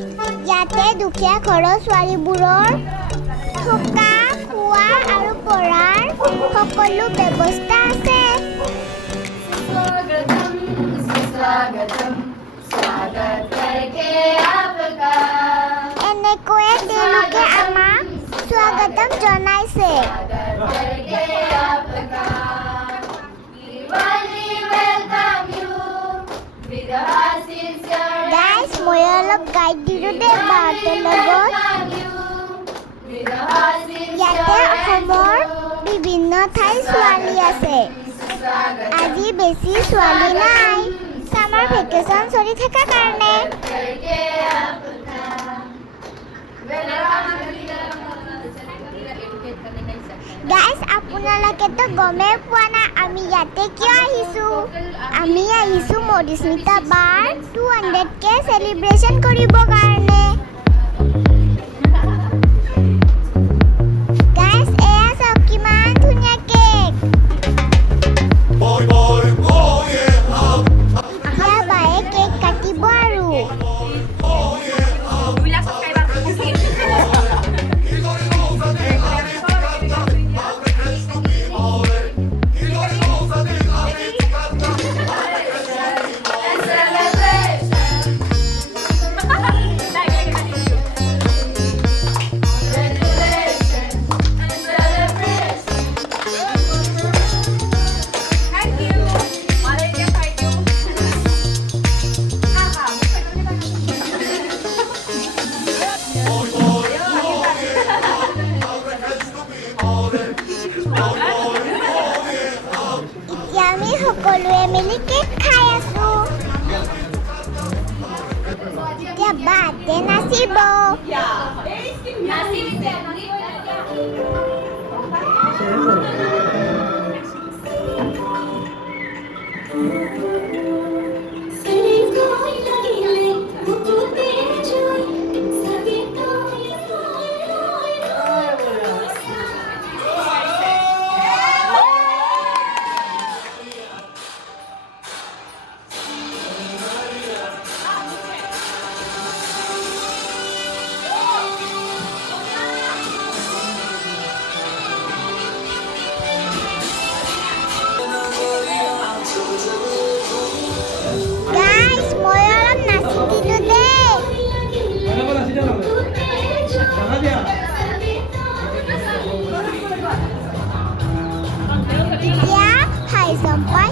ইয়াতে দুখীয়া ঘৰৰ ছোৱালীবোৰৰ থকা খোৱা আৰু পঢ়াৰ সকলো ব্যৱস্থা আছে। এনেকৈয়ে তেওঁলোকে আমাক স্বাগতম জনাইছে। গাইজ মই অলপ গাইড দিলোঁ দেই বাহঁতৰ লগত। ইয়াতে অসমৰ বিভিন্ন ঠাইৰ ছোৱালী আছে। আজি বেছি ছোৱালী নাই, ছামাৰ ভেকেশ্যন চলি থকাৰ কাৰণে। গাইজ আপোনালোকেতো গমেই পোৱা নাই আমি ইয়াতে কিয় আহিছোঁ। আমি আহিছোঁ মধুস্মিতা বাৰ 200K চেলিব্ৰেশ্যন কৰিবৰ কাৰণে। গাইজ এয়া চাওক কিমান ধুনীয়া কেক। এতিয়া বায়ে কেক কাটিব আৰু। আমি সকলোৱে মিলি কেক খাই আছোঁ। এতিয়া বাহঁতে নাচিব।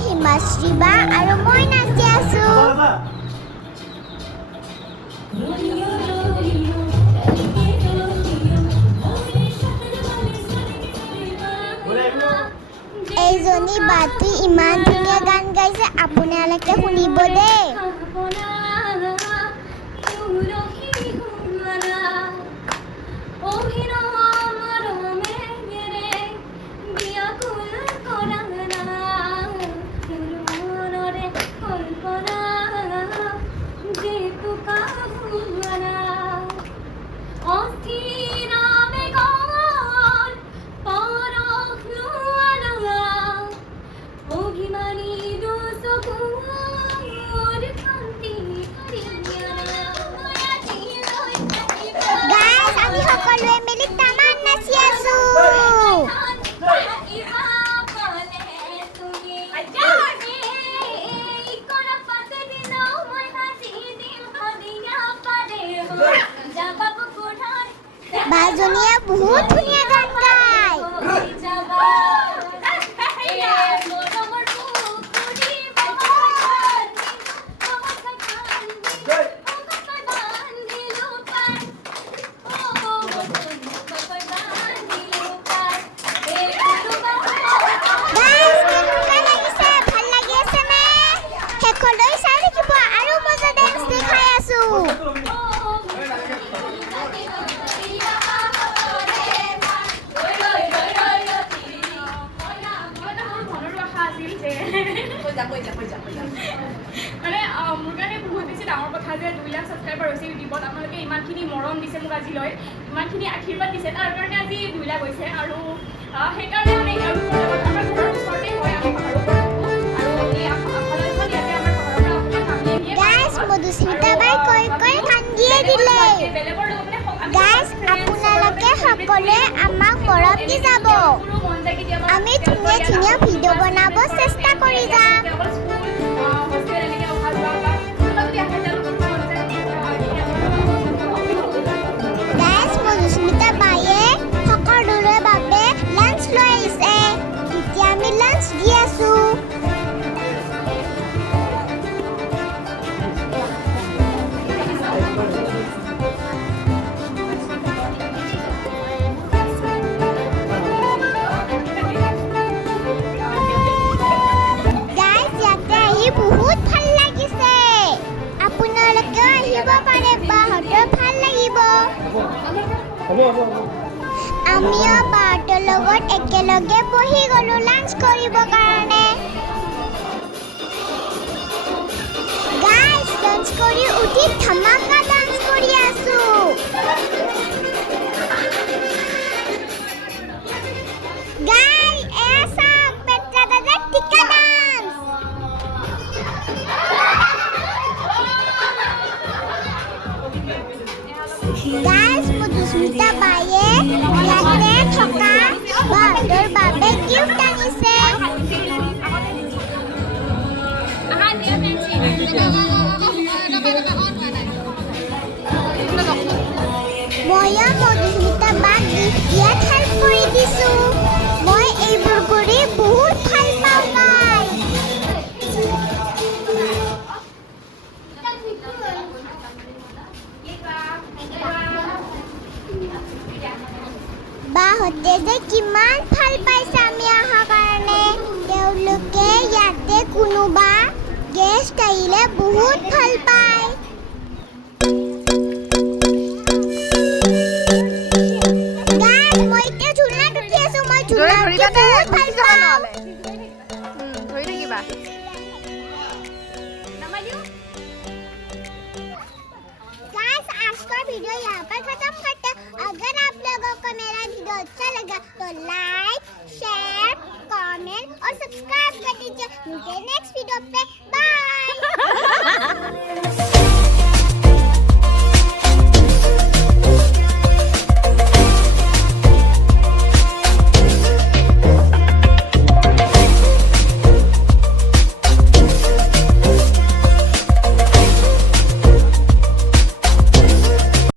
হিমাশ্ৰীবা আৰু মই নাচি আছোঁ। এইজনী বাটি ইমান ধুনীয়া গান গাইছে, আপোনালোকে শুনিব দেই। বাজনীয়ে বহুত ধুনীয়া গান গায়। মানে মোৰ কাৰণে বহুত বেছি ডাঙৰ কথা যে 2 লাখ ছাবস্ক্ৰাইবাৰ হৈছে ইউটিউবত। আপোনালোকে ইমানখিনি মৰম দিছে মোক আজিলৈ, ইমানখিনি আশীৰ্বাদ দিছে, তাৰ কাৰণে আজি 2 লাখ হৈছে। আৰু সেইকাৰণে মানে আমাৰ ঘৰৰ ওচৰতে হয়, আমি পাহাৰৰ পৰা আৰু এই আফালখন ইয়াতে আমাৰ পাহাৰৰ পৰা অকণমান নামি আহিয়ে মধুস্মিতা বাই কৈ কৈ কান্দিয়ে দিলে। বেলেগৰ লগত মানে গাইজ আপোনালোকে সকলোৱে আমাক মৰম দি যাব আমি ধুনীয়া ধুনীয়া ভিডিঅ' বনাব চেষ্টা কৰি যাম গাইজ মধুস্মিতা বায়ে সকলোৰে বাবে লাঞ্চ লৈ আহিছে এতিয়া আমি লাঞ্চ দি আছো বহুত ভাল লাগিছে আপোনালোকে আহিব পাৰে বাহঁতৰ ভাল লাগিব আমিও বাহঁতৰ লগত একেলগে বহি গলো লাঞ্চ কৰিব কাৰণে গাইজ লাঞ্চ কৰি উঠি ধমাকা ডান্স কৰি আছো গাই এসা পেট্ৰা দাদা টিকা ডান্স গাইজ মধুস্মিতা বায়ে ইয়াতে থকা বাহঁতৰ বাবে গিফ্ট আনিছে ময়ো মধুস্মিতা বাক গিফ্ট দিয়াত হেল্প কৰি দিছো মই এইবোৰ কৰি বহুত ভাল পাওঁ গাইজ বাহঁতে যে কিমান ভাল পাইছে আমি অহাৰ কাৰণে তেওঁলোকে ইয়াতে কোনোবা গেষ্ট আহিলে বহুত ভাল পায় গাইজ মই এতিয়া ঝুলাত উঠি আছো মই ঝুলাত উঠি বহুত ভাল পাওঁ ধৰি থাকিবা गाइस आज का वीडियो यहाँ पर खत्म करते हैं अगर आप लोगों को मेरा वीडियो अच्छा लगा तो लाइक शेयर कमेंट और सब्सक्राइब कर दीजिए मिलते हैं नेक्स्ट वीडियो पे बाय